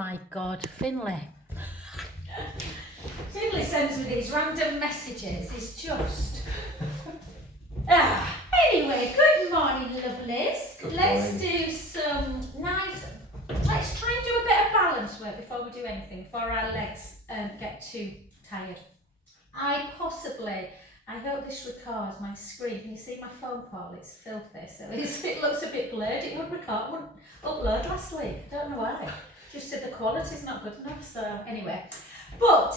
my God, Finlay. Finlay sends me these random messages. It's just... Anyway, good morning, lovelies. Let's do some nice... Let's try and do a bit of balance work before we do anything, before our legs get too tired. I hope this records my screen. Can you see my phone, Paul? It's filthy, so it looks a bit blurred. It wouldn't upload last week. Don't know why. Just said the quality's not good enough, so anyway. But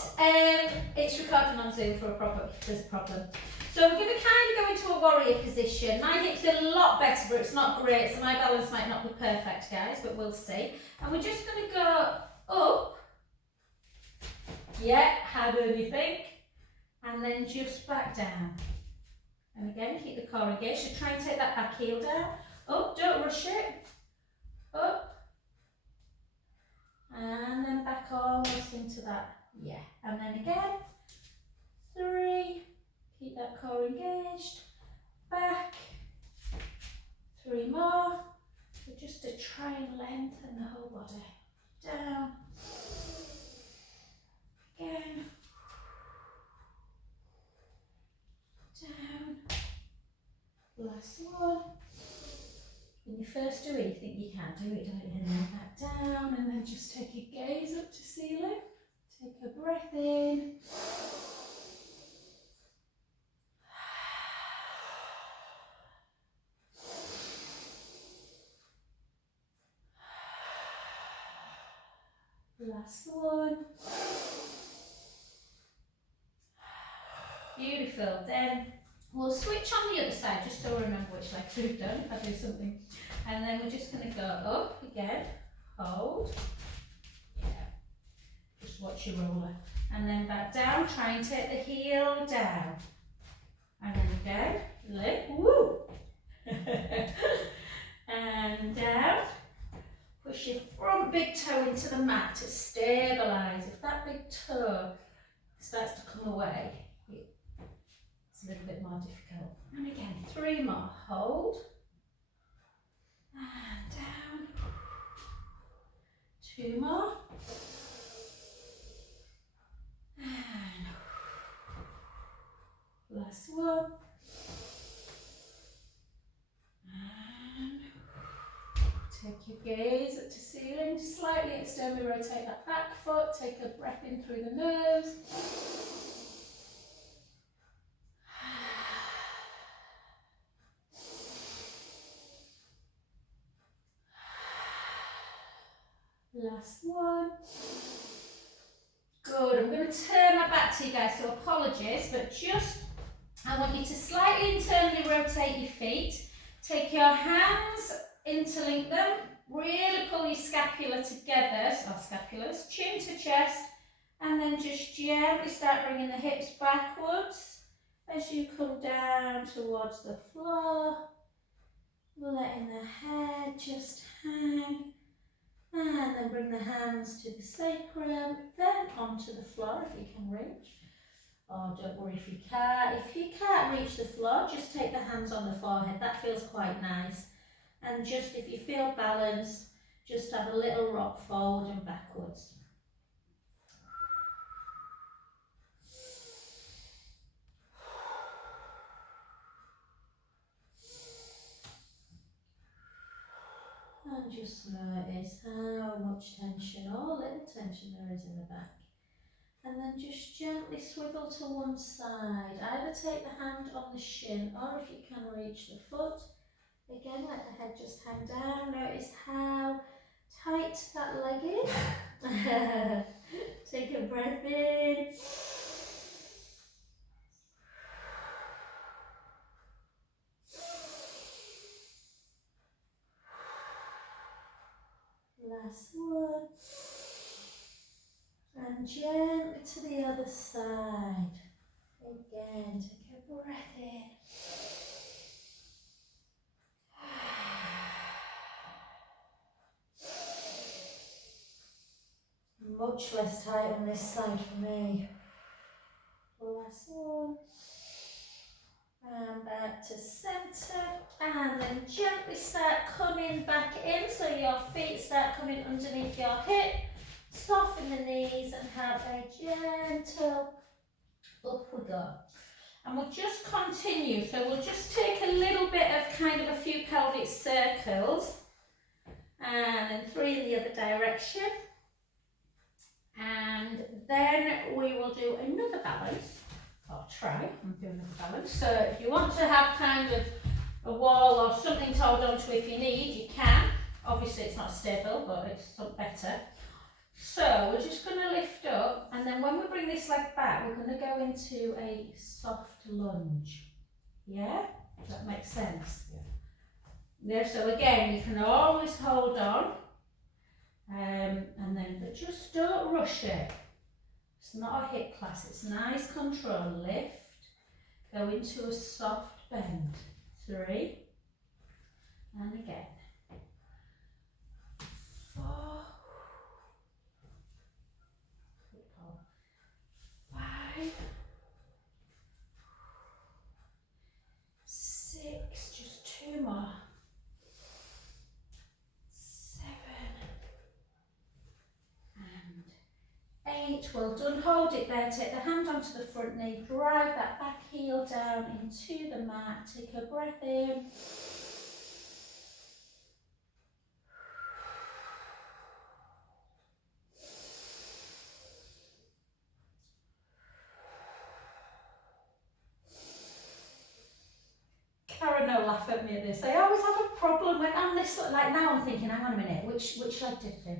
it's recording on Zoom for a problem. There's a problem. So we're going to kind of go into a warrior position. My hips are a lot better, but it's not great, so my balance might not be perfect, guys, but we'll see. And we're just going to go up. Yeah, how do you think? And then just back down. And again, keep the core engaged. So try and take that back heel down. Up, don't rush it. Up. And then back almost into that. Yeah. And then again. 3. Keep that core engaged. Back. 3 more. So just to try and lengthen the whole body. Down. Again. Down. Last one. When you first do it, you think you can't do it, don't you? And then back down, and then just take your gaze up to ceiling. Take a breath in. Last one. Beautiful. Then we'll switch on the other side just so we remember which leg we've done if I do something. And then we're just going to go up again. Hold. Yeah. Just watch your roller. And then back down. Try and take the heel down. And then again. Lift. Woo! And down. Push your front big toe into the mat to stabilise. If that big toe starts to come away, it's a little bit more difficult. And again, 3 more. Hold. And down. 2 more. And last one. And take your gaze up to ceiling. Slightly externally rotate that back foot. Take a breath in through the nose. Last one. Good. I'm going to turn my back to you guys, so apologies, but just I want you to slightly internally rotate your feet. Take your hands, interlink them, really pull your scapula together, or scapulas, chin to chest, and then just gently start bringing the hips backwards as you come down towards the floor, letting the head just hang. And then bring the hands to the sacrum, then onto the floor if you can reach. Oh, don't worry if you can't. If you can't reach the floor, just take the hands on the forehead. That feels quite nice. And just if you feel balanced, just have a little rock forward and backwards. And just notice how much tension or little tension there is in the back. And then just gently swivel to one side. Either take the hand on the shin or if you can reach the foot. Again, let the head just hang down. Notice how tight that leg is. Take a breath in. Last one. And gently to the other side. Again, take a breath in. Much less tight on this side for me. Last one. And back to centre. And then gently start coming back in so your feet start coming underneath your hip. the knees and have a gentle up we go. And we'll just continue, so we'll just take a little bit of kind of a few pelvic circles and then 3 in the other direction. And then we will do another balance, or try and do another balance. So if you want to have kind of a wall or something to hold on to if you need, you can. Obviously it's not stable, but it's something better. So we're just going to lift up, and then when we bring this leg back, we're going to go into a soft lunge. Yeah? Does that make sense? Yeah. So again, you can always hold on, and then, but just don't rush it. It's not a hip class, it's nice control. Lift, go into a soft bend. 3, and again. 4, 5, 6, just 2 more. 7 and 8. Well done. Hold it there. Take the hand onto the front knee. Drive that back heel down into the mat. Take a breath in. Karen will laugh at me at this. I always have a problem when I'm this, like now I'm thinking, hang on a minute, which leg did it do?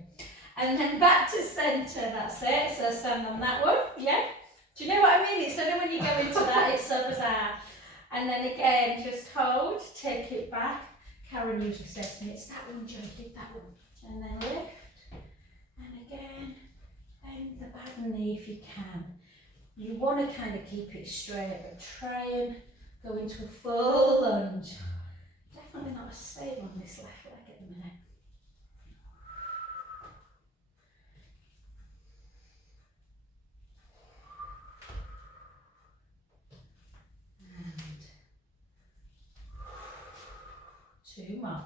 And then back to centre, that's it. So stand on that one, yeah? Do you know what I mean? It's sort of when you go into that, it's so bizarre. And then again, just hold, take it back. Karen usually says to me, it's that one, Joe, did that one. And then lift, and again, bend the back knee if you can. You want to kind of keep it straight, but try and go into a full lunge. Definitely not as stable on this left leg at the minute. And 2 more.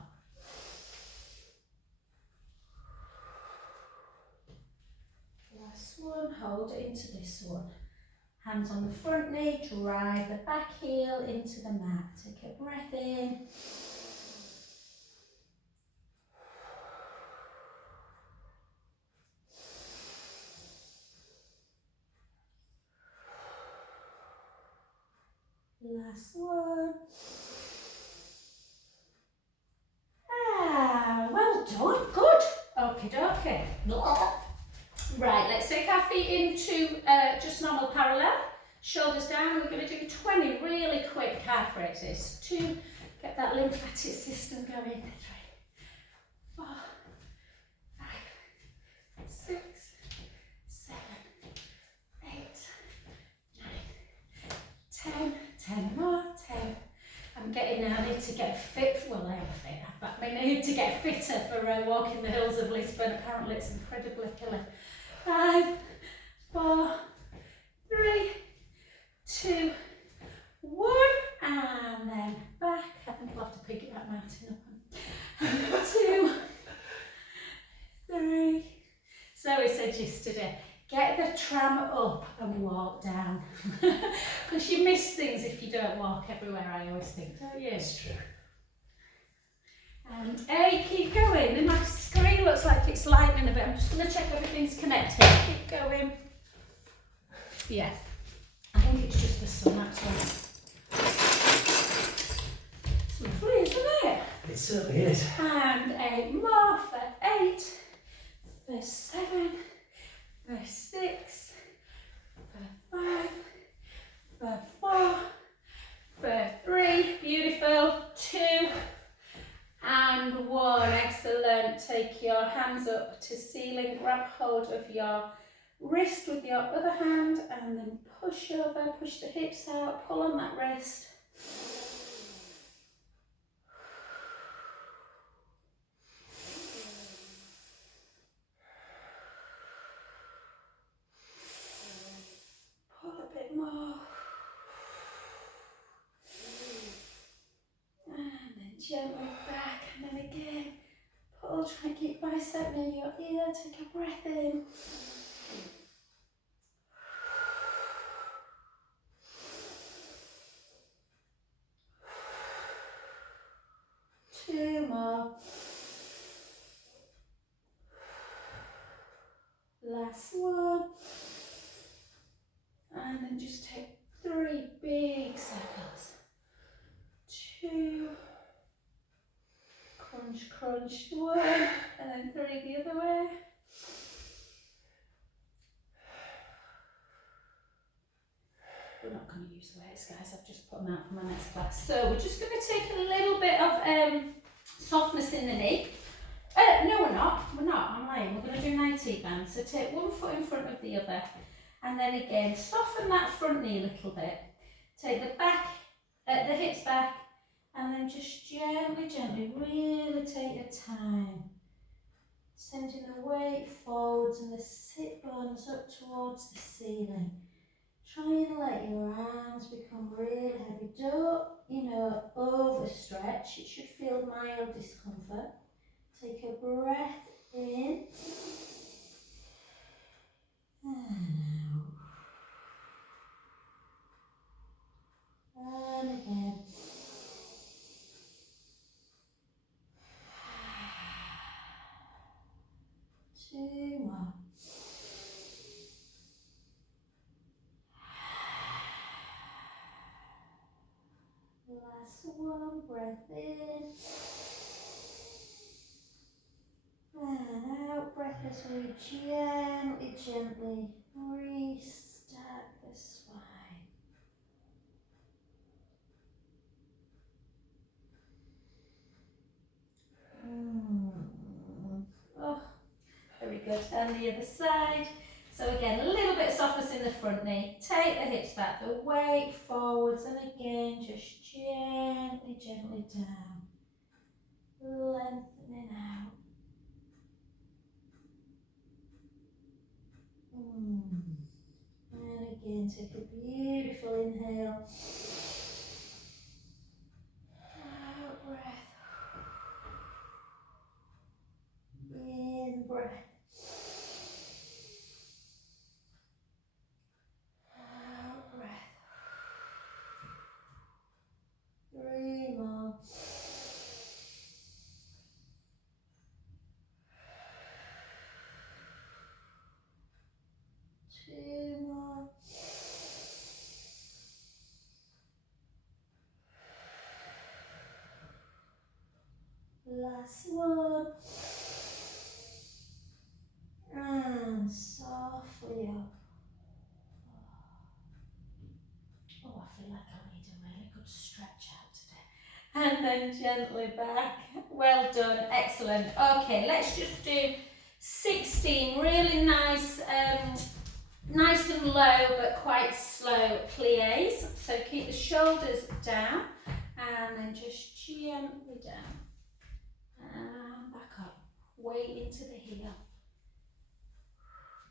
Last one, hold it into this one. Hands on the front knee, drive the back heel into the mat. Take a breath in. Last one. Ah, well done, good. Okie dokie. Right, let's take our feet into just normal parallel. Shoulders down, we're going to do 20 really quick calf raises to get that lymphatic system going. 3, 4, 5, 6, 7, 8, 9, 10, 10 more, 10. I'm getting now, I need to get fit, well I am fit, but I need to get fitter for walking the hills of Lisbon. Apparently it's incredibly hilly. 5, 4, 3, 2, 1, and then back. I think I'll have to pick it that mountain up. 2, 3. So we said yesterday, get the tram up and walk down. Because you miss things if you don't walk everywhere, I always think, don't you? It's true. And keep going. And my screen looks like it's lightening a bit. I'm just going to check everything's connected. Keep going. Yeah. I think it's just the sun actually. It's lovely, isn't it? It certainly is. And 8 more for 8, for 7, for 6, for 5, for 4, for 3, beautiful, 2, and 1, excellent. Take your hands up to ceiling, grab hold of your wrist with your other hand and then push over, push the hips out, pull on that wrist. Pull a bit more. And then gently back, and then again, pull, try and keep bicep near your ear, take a breath in. Last one. And then just take 3 big circles. 2. Crunch, crunch. 1. And then 3 the other way. We're not going to use weights, guys. I've just put them out for my next class. So we're just going to take a little bit of softness in the knee. No, we're not. We're not. I'm lying. We're going to do 90 bands. So take one foot in front of the other. And then again, soften that front knee a little bit. Take the hips back. And then just gently, gently, really take your time. Sending the weight forwards and the sit bones up towards the ceiling. Try and let your arms become really heavy. Don't, overstretch. It should feel mild discomfort. Take a breath in. And out. And again. Two more. Last one, breath in. And out, breath as we gently, gently restack the spine. Oh, very good. And the other side. So again, a little bit of softness in the front knee. Take the hips back, the weight forwards, and again, just gently, gently down. Lengthening out. And again, take a beautiful inhale. Out breath. In breath. Out breath. 3 more. Last one. And softly up. Oh, I feel like I need a really good stretch out today. And then gently back. Well done, excellent. Okay, let's just do 16 really nice, nice and low but quite slow plies. So keep the shoulders down and then just gently down. And back up, weight into the heel.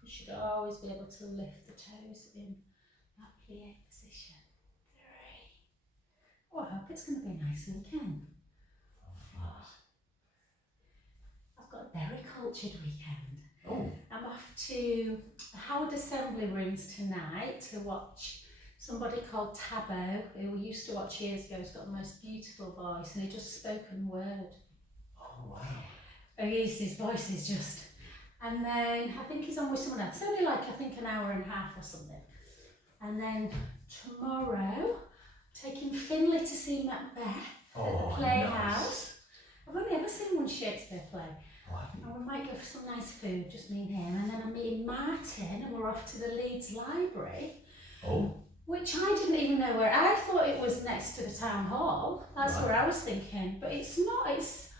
You should always be able to lift the toes in that plie position. 3. Oh, I hope it's going to be a nice weekend. 4. I've got a very cultured weekend. Oh. I'm off to the Howard Assembly Rooms tonight to watch somebody called Tabo, who we used to watch years ago. He's got the most beautiful voice and he does spoken word. Oh, wow. His voice is just... And then I think he's on with someone else. It's only like, I think, an hour and a half or something. And then tomorrow, taking Finlay to see Macbeth at the Playhouse. Nice. I've only ever seen one Shakespeare play. And we might go for some nice food, just me and him. And then I'm meeting Martin and we're off to the Leeds Library. Oh. Which I didn't even know where. I thought it was next to the town hall. That's where I was thinking. But it's not. It's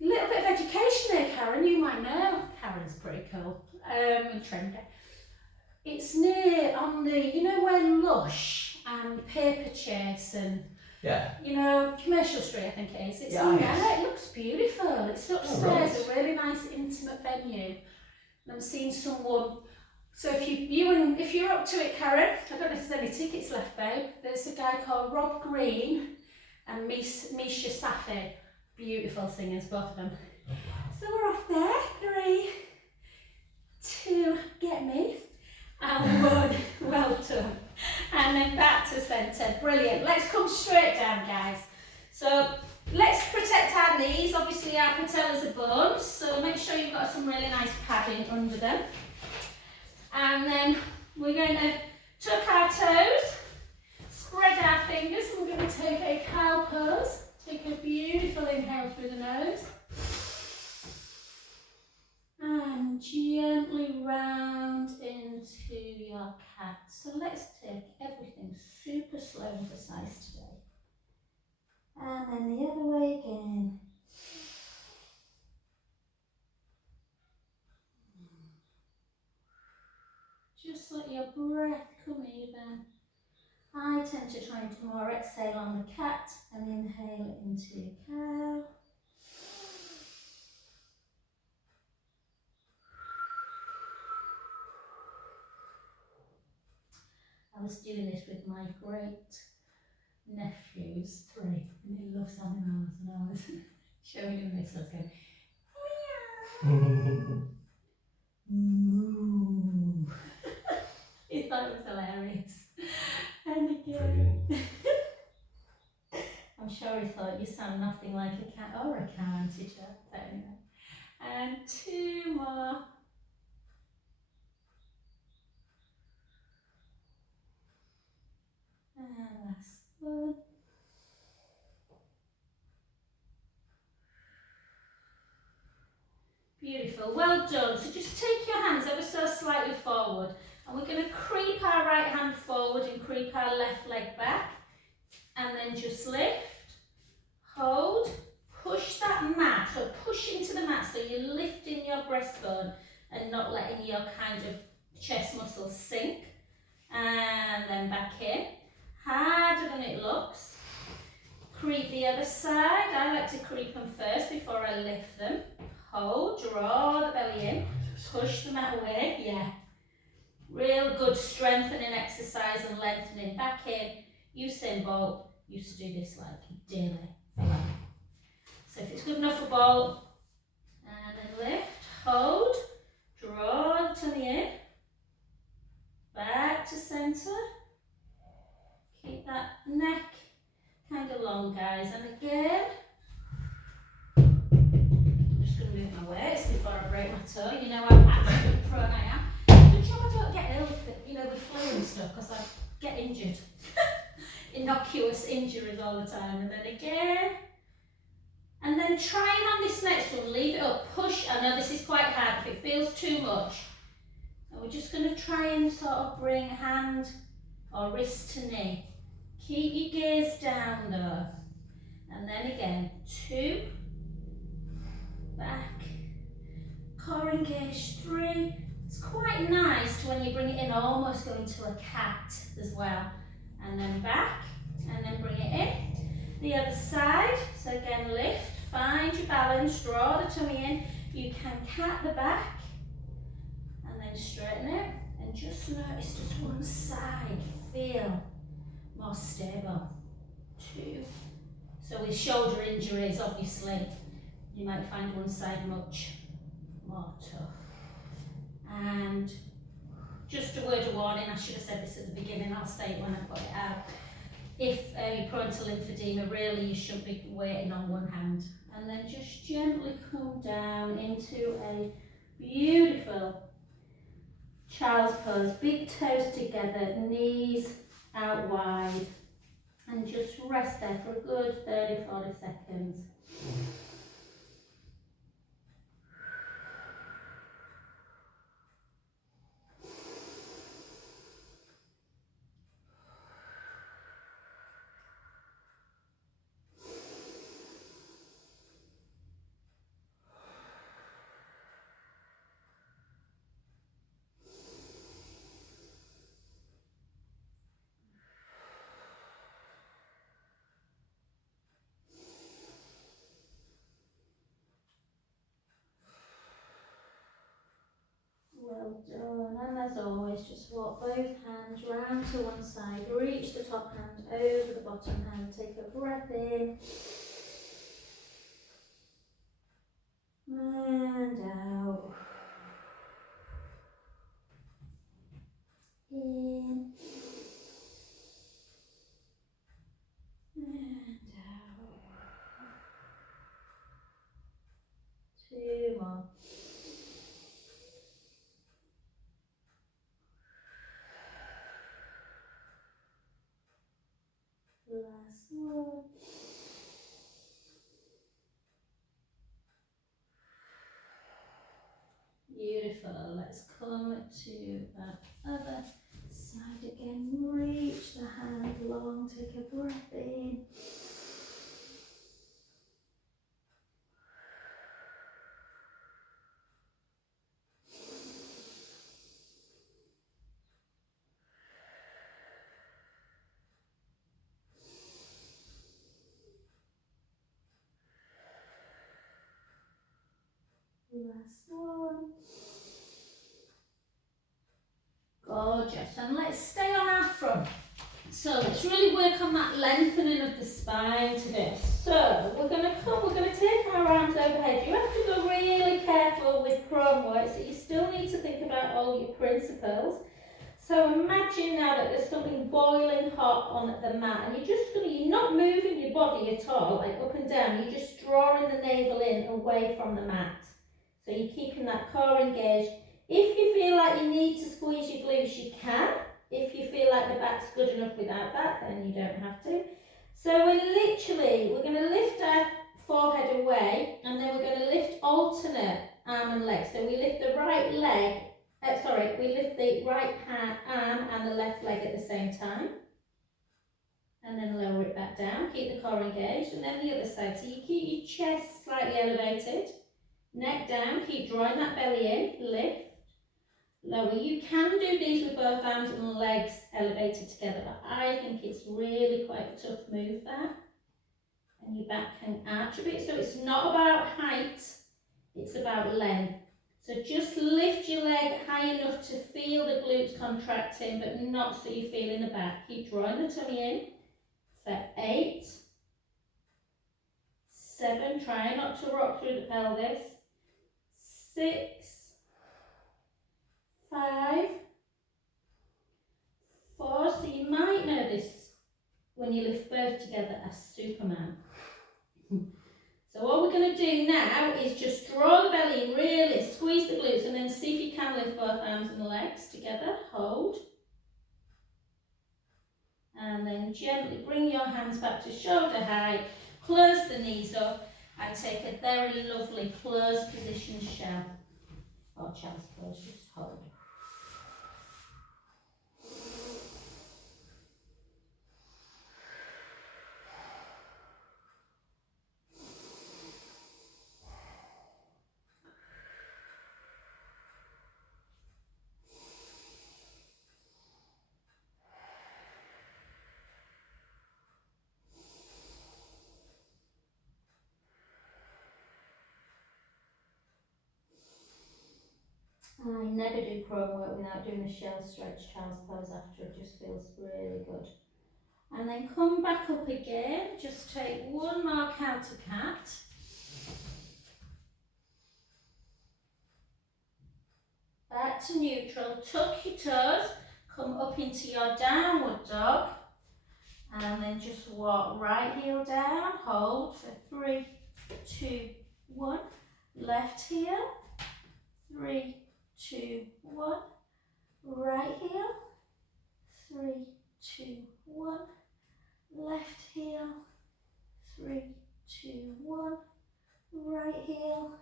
a little bit of education there, Karen. You might know. Karen's pretty cool and trendy. It's near on the, where Lush and Paper Chase and, Commercial Street, I think it is. It's on there. It looks beautiful. It's upstairs, a really nice intimate venue. And I'm seeing someone. So if you're up to it, Karen, I don't know if there's any tickets left, babe. There's a guy called Rob Green and Misha Safi. Beautiful singers, both of them. Oh, wow. So we're off there, 3, 2, get me, and 1, well done. And then back to centre, brilliant. Let's come straight down, guys. So let's protect our knees. Obviously our patellas are bones, so make sure you've got some really nice padding under them. And then we're going to tuck our toes, spread our fingers, and we're going to take a cow pose. Take a beautiful inhale through the nose. And gently round into your cat. So let's take everything super slow and precise today. And then the other way again. Just let your breath come even. I tend to try to more exhale on the cat and inhale into your cow. I was doing this with my great nephew, who's 3, and he loves animals, and I was showing him this. I was going, meow. Moo. He thought it was hilarious. And again, I'm sure he thought you sound nothing like a cat or a cow, teacher. But anyway. And 2 more. And last one. Beautiful, well done. So just take your hands ever so slightly forward, and we're going to creep our right hand forward and creep our left leg back, and then just lift, hold, push that mat, so push into the mat, so you're lifting your breastbone and not letting your kind of chest muscles sink, and then back in, harder than it looks. Creep the other side. I like to creep them first before I lift them. Hold, draw the belly in, push the mat away, yeah. Real good strengthening exercise and lengthening. Back in. Usain Bolt used to do this like daily. So if it's good enough for Bolt, and then lift, hold, draw the tummy in, back to centre. Keep that neck kind of long, guys, and again. I'm just going to move my weights before I break my toe. You know how absolutely prone I am. Good job I don't get ill with flu and stuff, because I get injured. Innocuous injuries all the time. And then again. And then trying on this next one, leave it up, push. I know this is quite hard if it feels too much. And we're just going to try and sort of bring hand or wrist to knee. Keep your gaze down though. And then again, 2, back, core engaged, 3. It's quite nice to, when you bring it in, almost go into a cat as well. And then back, and then bring it in. The other side, so again lift, find your balance, draw the tummy in. You can cat the back, and then straighten it. And just notice just one side, feel more stable. 2. So with shoulder injuries, obviously, you might find one side much more tough. And just a word of warning, I should have said this at the beginning, I'll say it when I put it out. If you're prone to lymphedema, really you should be waiting on one hand. And then just gently come down into a beautiful child's pose. Big toes together, knees out wide. And just rest there for a good 30-40 seconds. Well done, and as always, just walk both hands round to one side, reach the top hand over the bottom hand, take a breath in, and out, in, and out, 2 more. let's come to that other side again. Reach the hand long, take a breath in. Last one. Gorgeous. And let's stay on our front. So let's really work on that lengthening of the spine today. So we're going to take our arms overhead. You have to go really careful with prone work, so you still need to think about all your principles. So imagine now that there's something boiling hot on the mat, and you're not moving your body at all, like up and down, you're just drawing the navel in away from the mat. So you're keeping that core engaged. If you feel like you need to squeeze your glutes, you can. If you feel like the back's good enough without that, then you don't have to. So we're going to lift our forehead away, and then we're going to lift alternate arm and leg. So we lift the right leg, we lift the right arm and the left leg at the same time. And then lower it back down, keep the core engaged, and then the other side. So you keep your chest slightly elevated, neck down, keep drawing that belly in, lift. Lower. You can do these with both arms and legs elevated together, but I think it's really quite a tough move that. And your back can arch a bit, so it's not about height, it's about length. So just lift your leg high enough to feel the glutes contracting, but not so you feel in the back. Keep drawing the tummy in for 8, 7, try not to rock through the pelvis, 6, 5, 4, so you might know this when you lift both together as Superman. So what we're going to do now is just draw the belly in, really squeeze the glutes, and then see if you can lift both arms and legs together, hold. And then gently bring your hands back to shoulder height, close the knees up, and take a very lovely closed position shell, or child's pose, just hold. I never do prone work without doing a shell stretch, child's pose after, it just feels really good. And then come back up again, just take one more counter cat. Back to neutral, tuck your toes, come up into your downward dog, and then just walk right heel down, hold for 3, 2, 1, left heel, 3, 2, 1, right heel, 3, 2, 1, left heel, 3, 2, 1, right heel,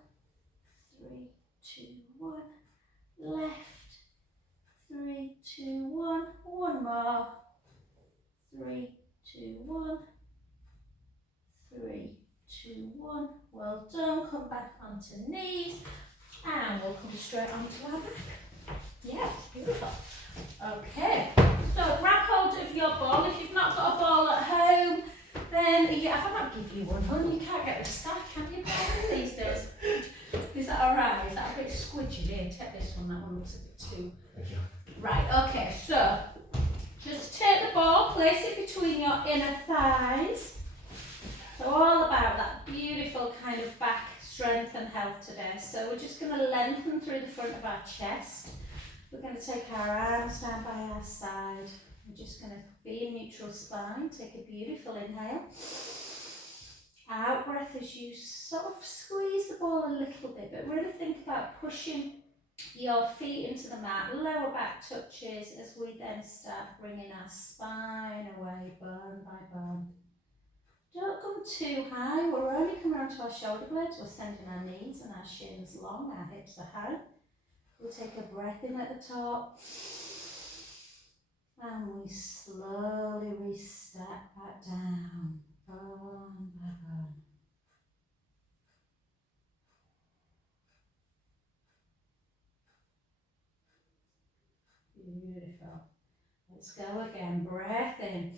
3, 2, 1, left, 3, 2, 1, one more, 3, 2, 1, 3, 2, 1, well done, come back onto knees, and we'll come straight onto our back. Yes, beautiful. Okay, so grab hold of your ball. If you've not got a ball at home, then if I might give you one, honey, you can't get the stack, can you, these days? Is that alright? Is that a bit squidgy? Here, take this one, that one looks a bit too. Thank you. Right, okay, so just take the ball, place it between your inner thighs. So all about that beautiful kind of back strength and health today. So we're just going to lengthen through the front of our chest. We're going to take our arms down by our side. We're just going to be in neutral spine. Take a beautiful inhale. Out breath as you sort of squeeze the ball a little bit, but really think about pushing your feet into the mat, lower back touches as we then start bringing our spine away, bone by bone. Don't come too high, we're only coming onto our shoulder blades, we're sending our knees and our shins long, our hips are high. We take a breath in at the top and we slowly restep back down. On, back on. Beautiful. Let's go again. Breath in.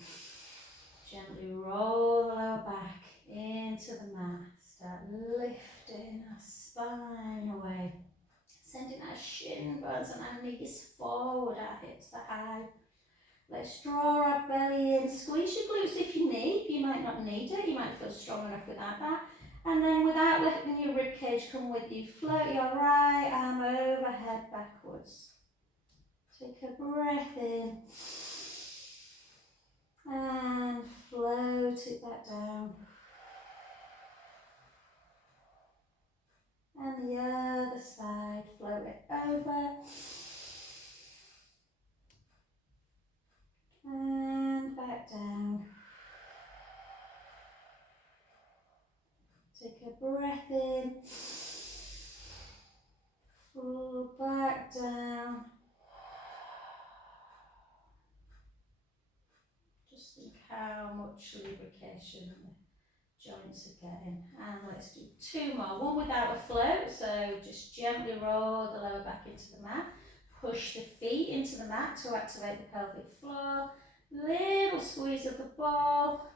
Gently roll the lower back into the mat. Start lifting our spine away. Sending our shin bones and our knees forward, our hips are high. Let's draw our belly in. Squeeze your glutes if you need. You might not need it. You might feel strong enough without that. And then without letting your rib cage come with you, float your right arm overhead backwards. Take a breath in. And float it back down. And the other side, float it over. And back down. Take a breath in. Pull back down. Just think how much lubrication the joints are getting. And let's do two more. One without a float, so just gently roll the lower back into the mat. Push the feet into the mat to activate the pelvic floor. Little squeeze of the ball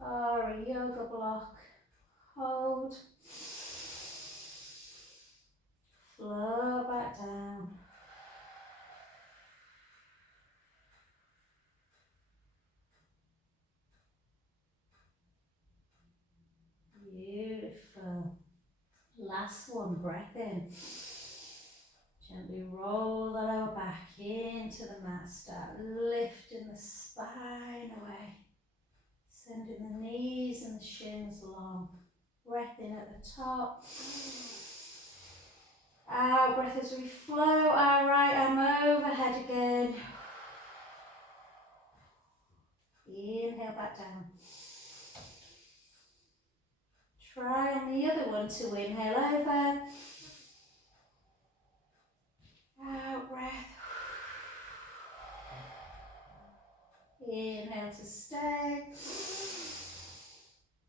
or a yoga block. Hold. Flow back down. Beautiful. Last one, breath in. Gently roll the lower back into the mat. Start lifting the spine away. Sending the knees and the shins long. Breath in at the top. Out breath as we float our right arm overhead again. Inhale back down. Try on the other one to inhale over. Out breath. Inhale to stay.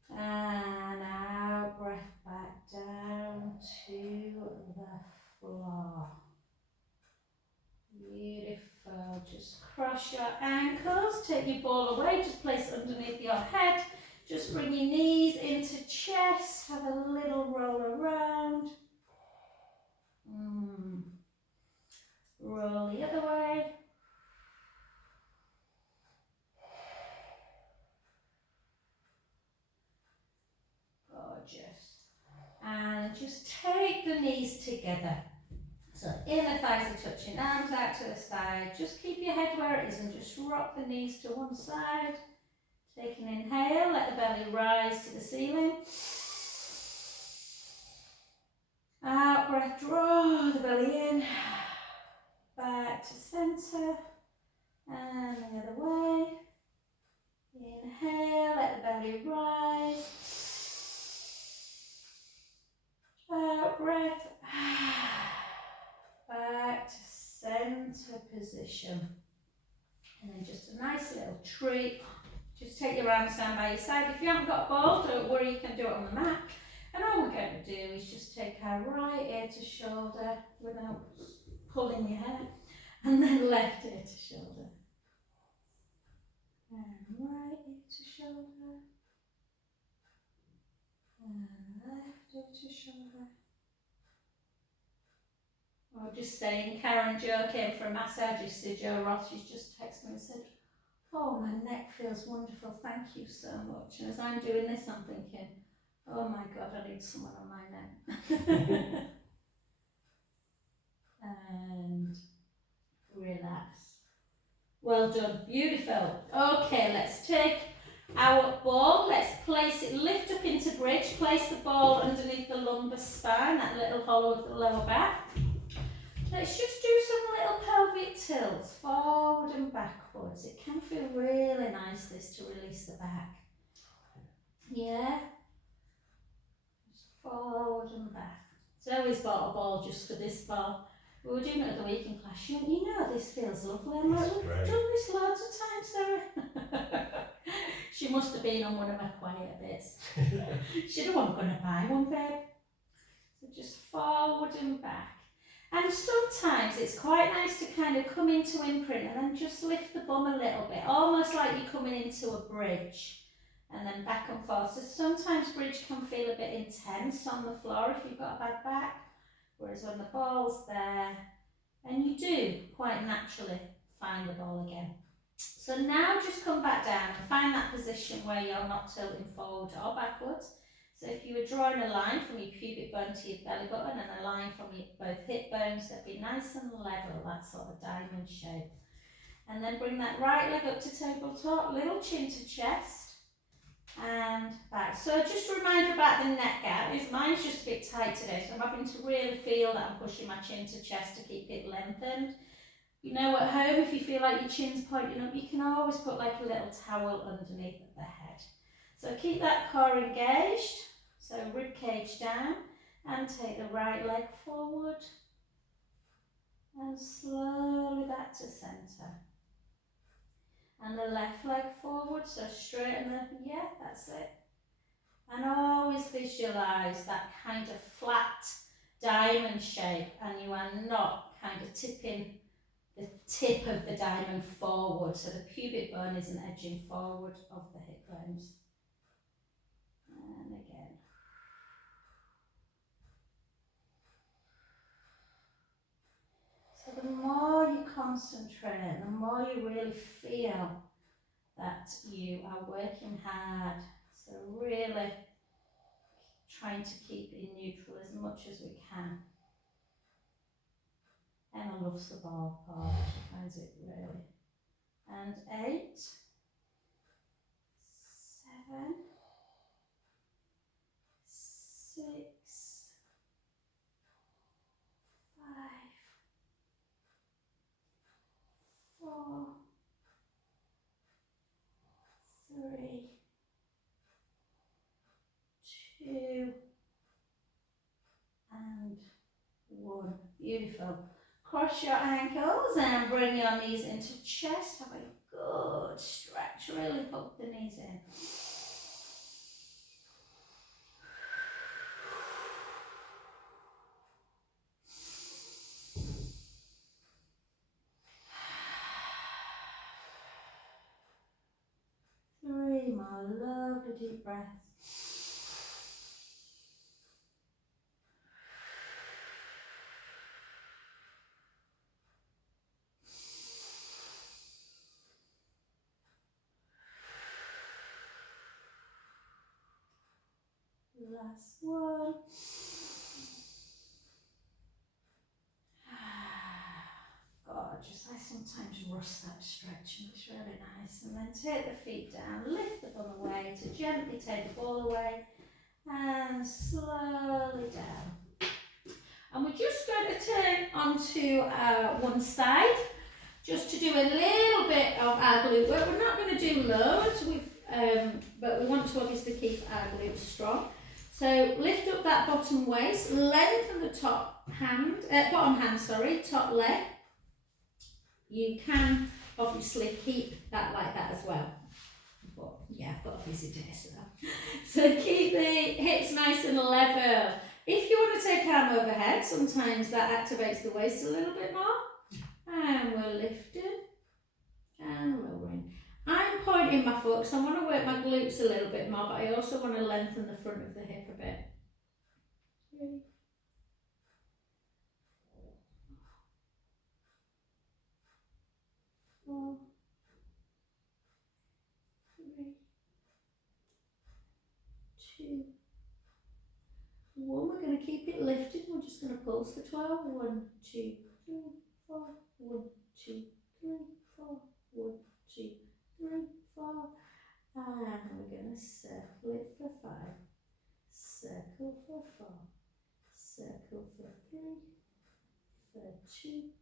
And out breath back down to the floor. Beautiful. Just cross your ankles. Take your ball away. Just place it underneath your head. Just bring your knees into chest. Have a little roll around. Roll the other way. Gorgeous. And just take the knees together. So inner thighs are touching, arms out to the side. Just keep your head where it is and just rock the knees to one side. Take an inhale, let the belly rise to the ceiling. Out breath, draw the belly in. Back to centre. And the other way. Inhale, let the belly rise. Out breath. Back to centre position. And then just a nice little tree. Just take your arms down by your side. If you haven't got a ball, don't worry, you can do it on the mat. And all we're going to do is just take our right ear to shoulder without pulling your hair. And then left ear to shoulder. And right ear to shoulder. And left ear to shoulder. Or just saying, Karen Jo came for a massage yesterday, Jo Ross, she's just texted me and said, oh, my neck feels wonderful, thank you so much. And as I'm doing this, I'm thinking, oh my God, I need someone on my neck. And relax. Well done, beautiful. Okay, let's take our ball, let's place it, lift up into bridge, place the ball underneath the lumbar spine, that little hollow of the lower back. Let's just do some little pelvic tilts, forward and backwards. It can feel really nice, this, to release the back. Yeah? Just forward and back. Zoe's bought a ball just for this ball. We were doing it at the week in class. You know this feels lovely. I'm like, It's we've great. done this loads of times, Sarah. She must have been on one of my quiet bits. She said, oh, I'm going to buy one, babe. So just forward and back. And sometimes it's quite nice to kind of come into imprint and then just lift the bum a little bit, almost like you're coming into a bridge. And then back and forth. So sometimes bridge can feel a bit intense on the floor if you've got a bad back. Whereas when the ball's there, and you do quite naturally find the ball again. So now just come back down and find that position where you're not tilting forward or backwards. So if you were drawing a line from your pubic bone to your belly button and a line from your both hip bones, they'd be nice and level, that sort of diamond shape. And then bring that right leg up to tabletop, little chin to chest. And back. So just a reminder about the neck gap is mine's just a bit tight today, so I'm having to really feel that I'm pushing my chin to chest to keep it lengthened. You know, at home, if you feel like your chin's pointing up, you can always put like a little towel underneath the head. So keep that core engaged, so rib cage down, and take the right leg forward and slowly back to centre. And the left leg forward, so straighten the, yeah, that's it. And always visualise that kind of flat diamond shape, and you are not kind of tipping the tip of the diamond forward, so the pubic bone isn't edging forward of the hip bones. And again. So the more you concentrate, the more you really feel that you are working hard. So really trying to keep it in neutral as much as we can. Emma loves the ball part, she finds it really. And 8, 7, 6, 5, 4, 3, 2, and 1. Beautiful. Cross your ankles and bring your knees into chest. Have a good stretch. Really hook the knees in. Three more lovely deep breaths. Last one. Gorgeous. I sometimes rust that stretch and it's really nice. And then take the feet down, lift the bum away to gently take the ball away and slowly down. And we're just going to turn onto one side just to do a little bit of our glute work. We're not going to do loads, but we want to obviously keep our glutes strong. So lift up that bottom waist, lengthen the top leg. You can obviously keep that like that as well. But yeah, I've got a busy day, so keep the hips nice and level. If you want to take arm overhead, sometimes that activates the waist a little bit more. And we're lifting and lowering. I'm pointing my foot because I want to work my glutes a little bit more, but I also want to lengthen the front of the hip a bit. 3, 4, 3, 2, 1. We're going to keep it lifted. We're just going to pulse for 12. 1, 2, 3, 4. 1, 2, 3, 4. 1, 2, 3, 4. And we're going to circle it for 5. Circle for 4. Circle for 3. For 2.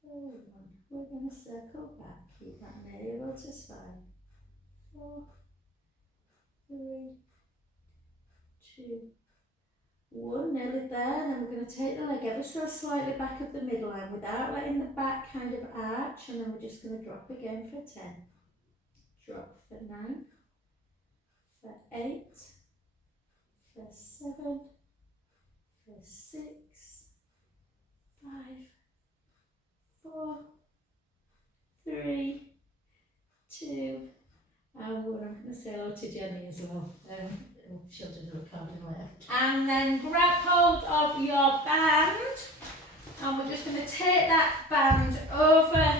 For 1. We're going to circle back. Keep that near your lotus 5. 4, 3, 2, One, nearly there, and then we're going to take the leg ever so slightly back of the midline without letting the back kind of arch, and then we're just going to drop again for 10. Drop for 9, for 8, for 7, for 6, 5, 4, 3, 2, and 1. I'm going to say hello to Jenny as well. She'll do the recording later. And then grab hold of your band, and we're just going to take that band over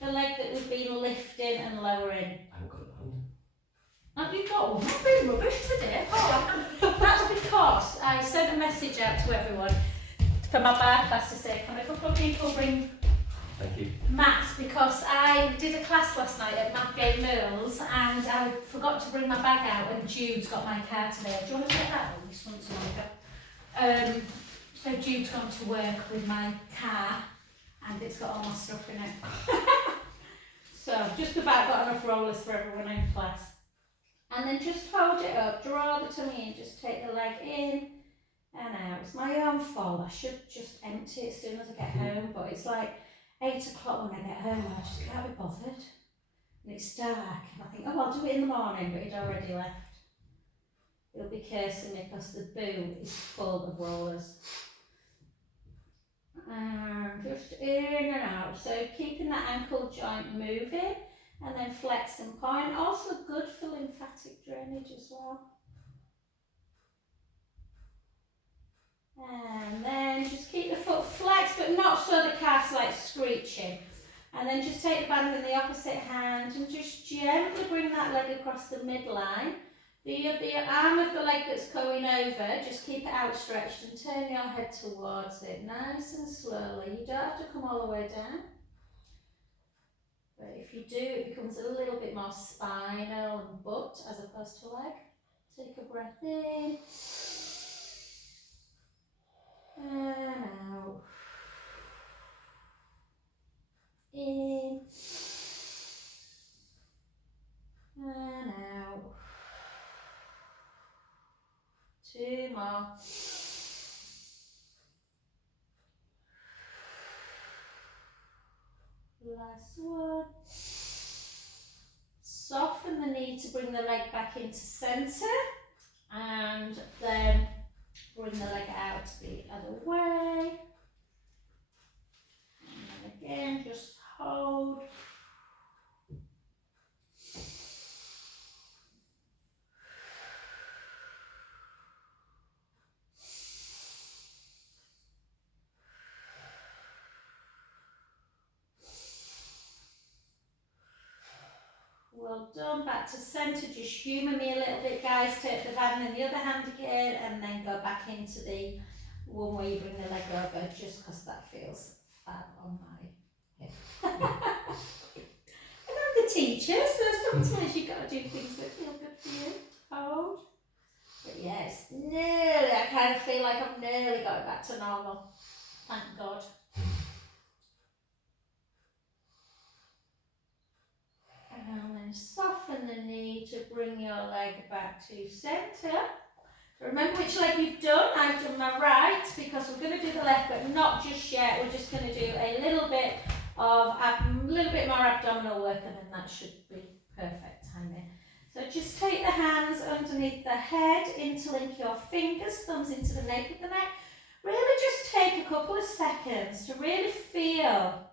the leg that we've been lifting and lowering. I haven't got a band. Have you got one? I've been rubbish today. That's because I sent a message out to everyone for my bar class to say, can a couple of people bring Thank you. mats, because I did a class last night at Mathgate Mills and I forgot to bring my bag out and Jude's got my car today. Do you want to take that one? This one's Monica. So Jude's gone to work with my car and it's got all my stuff in it. So I've just about got enough rollers for everyone in class. And then just hold it up, draw the tummy in, just take the leg in and out. It's my own fault, I should just empty it as soon as I get home, but it's like 8 o'clock when I get home and I just can't be bothered. And it's dark and I think, oh, I'll do it in the morning, but he'd already left. He'll be cursing me because the boot is full of rollers. And just in and out. So keeping that ankle joint moving and then flex and point. Also good for lymphatic drainage as well. And then just keep the foot flexed, but not so the calf's like screeching. And then just take the band in the opposite hand and just gently bring that leg across the midline. The arm of the leg that's going over, just keep it outstretched and turn your head towards it, nice and slowly. You don't have to come all the way down. But if you do, it becomes a little bit more spinal and butt as opposed to leg. Take a breath in. And out. In. And out. 2 more. Last one. Soften the knee to bring the leg back into centre. And then bring the leg out the other way. And then again, just hold. Well done, back to centre, just humour me a little bit guys, take the band in the other hand again and then go back into the one where you bring the leg over, just because that feels fab on my hip. And I'm the teacher, so sometimes you've got to do things that feel good for you. Hold. But yes, nearly, I kind of feel like I've nearly got it back to normal. Thank God. And then soften the knee to bring your leg back to centre. Remember which leg you've done. I've done my right because we're going to do the left, but not just yet. We're just going to do a little bit more abdominal work, and then that should be perfect timing. So just take the hands underneath the head, interlink your fingers, thumbs into the nape of the neck. Really just take a couple of seconds to really feel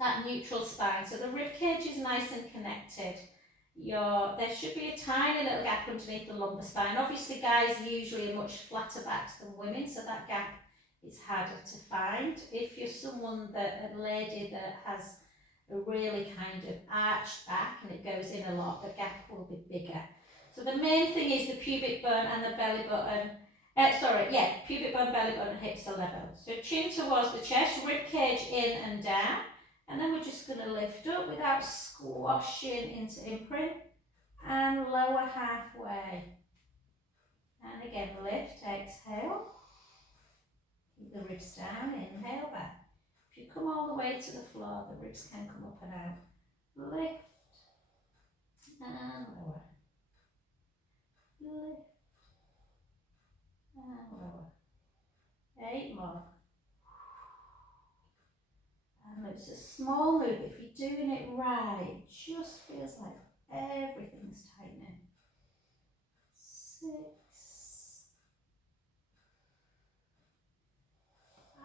that neutral spine. So the rib cage is nice and connected. There should be a tiny little gap underneath the lumbar spine. Obviously guys usually are much flatter backs than women, so that gap is harder to find. If you're a lady that has a really kind of arched back and it goes in a lot, the gap will be bigger. So the main thing is the pubic bone and the belly button. Pubic bone, belly button, hips are level. So chin towards the chest, rib cage in and down. And then we're just going to lift up without squashing into imprint and lower halfway. And again, lift, exhale. Keep the ribs down, inhale back. If you come all the way to the floor, the ribs can come up and out. Lift and lower. Lift and lower. 8 more. And it's a small move. If you're doing it right, it just feels like everything's tightening. 6, 5,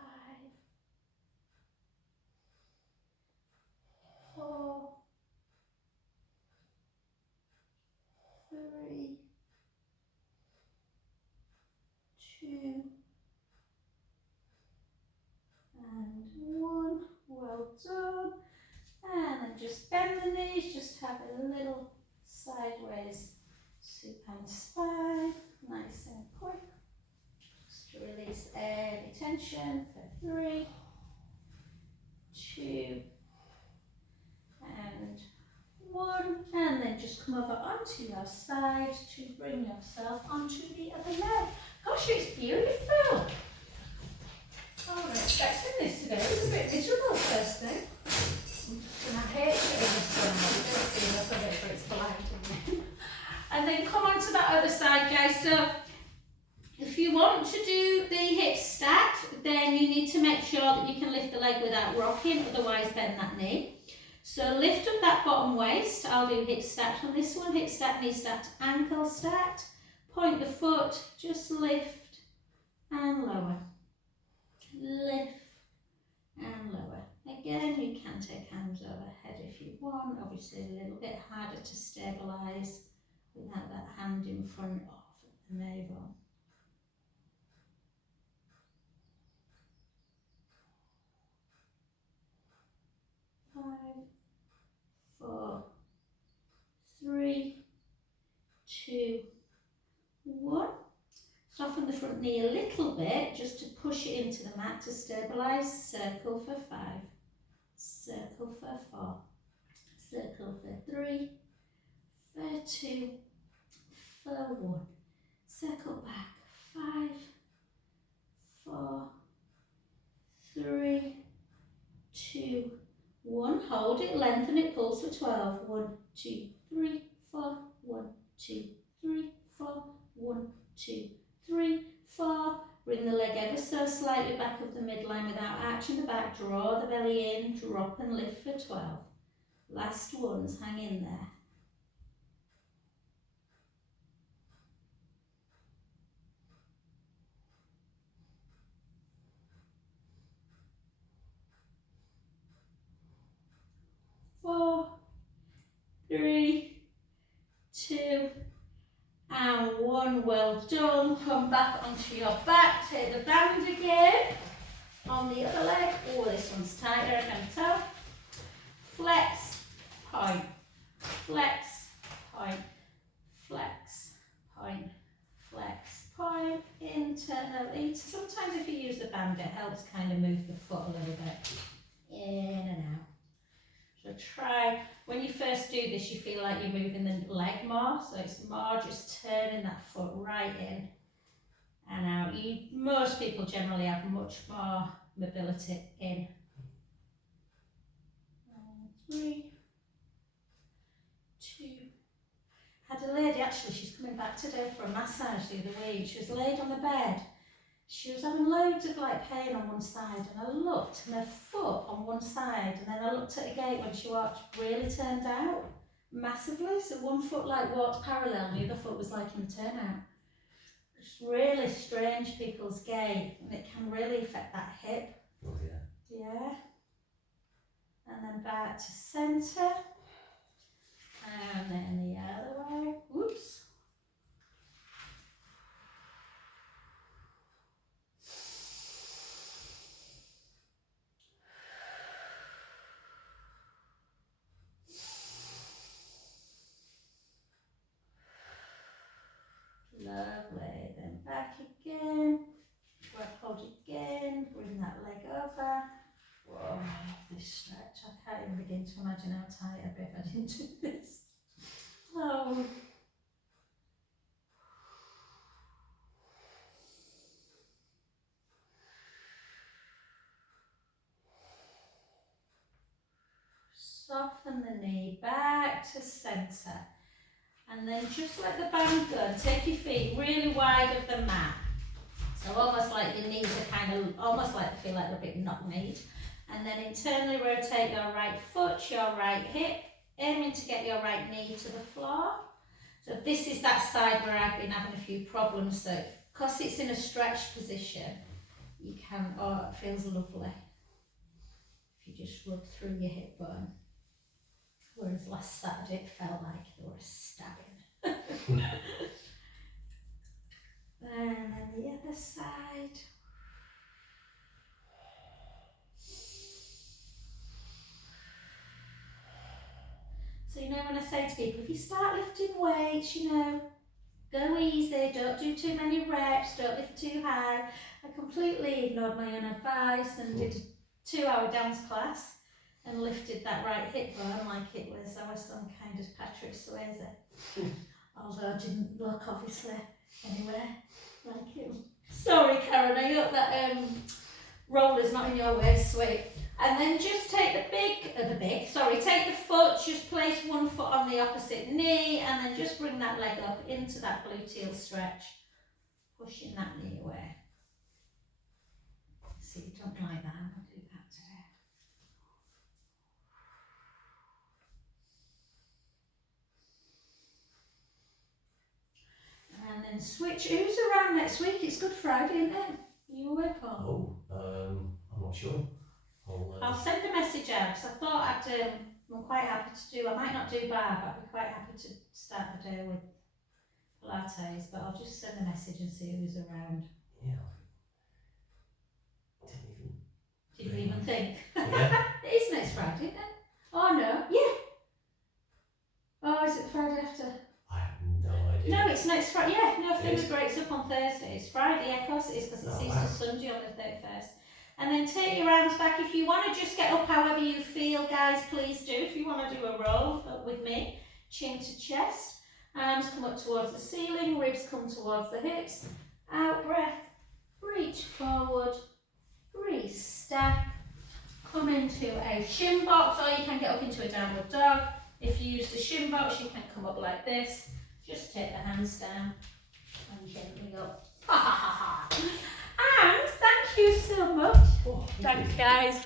4, 3, 2, and 1. Well done. And then just bend the knees, just have a little sideways supine spine, nice and quick. Just to release any tension for 3, 2, and 1. And then just come over onto your side to bring yourself onto the other leg. Gosh, it's beautiful. I wasn't expecting this today. It was a bit miserable first thing. And I hate doing this one. I don't feel up of it, but it's blind. And then come on to that other side, guys. So if you want to do the hip stacked, then you need to make sure that you can lift the leg without rocking, otherwise bend that knee. So lift up that bottom waist. I'll do hip stacked on this one. Hip stacked, knee stacked, ankle stacked. Point the foot, just lift and lower. Lift and lower. Again, you can take hands overhead if you want. Obviously a little bit harder to stabilise without that hand in front of the navel. 5, 4, 3, 2, 1. Soften the front knee a little bit just to push it into the mat to stabilise. Circle for 5, circle for 4, circle for 3, for 2, for 1. Circle back. 5, 4, 3, 2, 1. Hold it, lengthen it, pulse for 12. 1, 2, 3, 4. 1, 2, 3, 4. 1, 2, 3, 4. Bring the leg ever so slightly back of the midline without arching the back. Draw the belly in, drop and lift for 12. Last ones, hang in there. 4, 3, 2, and 1. Well done. Come back onto your back. Take the band again. On the other leg. Oh, this one's tighter, I can tell. Flex, point, flex, point, flex, point, flex, point, internally. Sometimes if you use the band, it helps kind of move the foot a little bit in and out. So try, when you first do this, you feel like you're moving the leg more, so it's more just turning that foot right in and out. Most people generally have much more mobility in. 3, 2. Had a lady, actually, she's coming back today for a massage the other week. She was laid on the bed. She was having loads of pain on one side, and I looked, and her foot on one side, and then I looked at the gate when she walked, really turned out massively. So one foot walked parallel, and the other foot was in the turnout. It's really strange, people's gait, and it can really affect that hip. Oh yeah. Yeah. And then back to centre. And then the other way. Whoops. Lovely. Then back again. Hold again. Bring that leg over. Whoa, this stretch. I can't even begin to imagine how tight I'd be if I didn't do this. Oh. Soften the knee back to centre. And then just let the band go and take your feet really wide of the mat. So almost like your knees are kind of, almost like feel like they're a bit knock-kneed. And then internally rotate your right foot, your right hip, aiming to get your right knee to the floor. So this is that side where I've been having a few problems. So because it's in a stretched position, you can, oh, it feels lovely. If you just rub through your hip bone. Whereas last Saturday it felt like they were stabbing. And then the other side. So you know when I say to people, if you start lifting weights, you know, go easy, don't do too many reps, don't lift too high. I completely ignored my own advice and did a 2-hour dance class and lifted that right hip bone like it was I was some kind of Patrick Swayze. Although I didn't look obviously anywhere like him. Sorry Karen, I hope that roller's not in your way, sweet. And then just take take the foot, just place one foot on the opposite knee and then just bring that leg up into that gluteal stretch, pushing that knee away. See, you don't like that, I'm going to do that today. And then switch. Who's around next week? It's Good Friday, isn't it? Are you awake, Paul? Oh, I'm not sure. I'll send a message out because I thought I'm quite happy to do, I might not do bar, but I'd be quite happy to start the day with Pilates, but I'll just send a message and see who's around. Yeah. Didn't even think. Yeah. It is next Friday, isn't it? Oh no, yeah. Oh, is it Friday after? I have no idea. No, it's next Friday. Yeah, no, Finger breaks up on Thursday. It's Friday, yeah, of course it is, because it's Easter Sunday on the 31st. And then take your arms back. If you want to just get up however you feel, guys, please do. If you want to do a roll up with me, chin to chest. Arms come up towards the ceiling, ribs come towards the hips. Out breath, reach forward, re-stack. Come into a shin box, or you can get up into a downward dog. If you use the shin box, you can come up like this. Just take the hands down and gently up. Ha ha ha ha. And thank you so much. Oh, Thanks, guys.